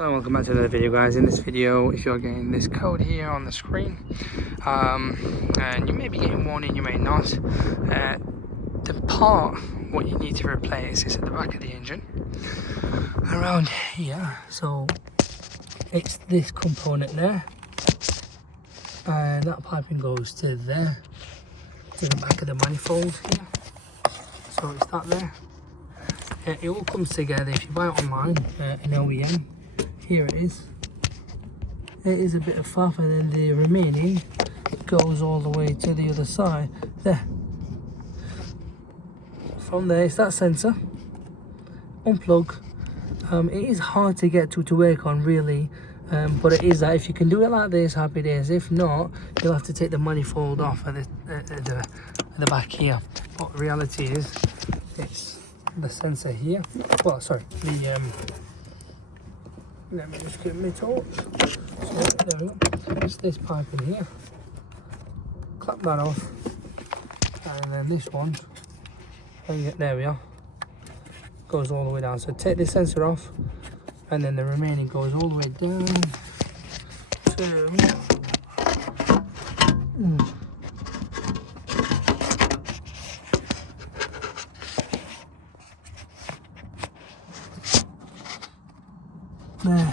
Hello, welcome back to another video, guys. In this video, if you're getting this code here on the screen, and you may be getting one and you may not, the part what you need to replace is at the back of the engine around here. So it's this component there, and that piping goes to there, to the back of the manifold here. So it's that there. It all comes together if you buy it online, an OEM. Here it is. It is a bit of faff, and then the remaining goes all the way to the other side. There. From there, it's that sensor. Unplug. It is hard to get to work on, really, but it is that. If you can do it like this, happy days. If not, you'll have to take the manifold off at the back here. But the reality is, it's the sensor here. Well, sorry, the let me just get my torch. So there we go. It's this pipe in here. Clap that off, and then this one. There we are. Goes all the way down. So take the sensor off, and then the remaining goes all the way down to. There.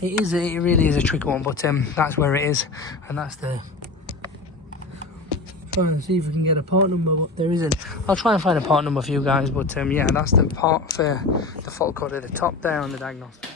It really is a tricky one, but that's where it is, and that's the. Trying to see if we can get a part number, but there isn't. I'll try and find a part number for you guys, but yeah, that's the part for the fault code at the top there on the diagnostic.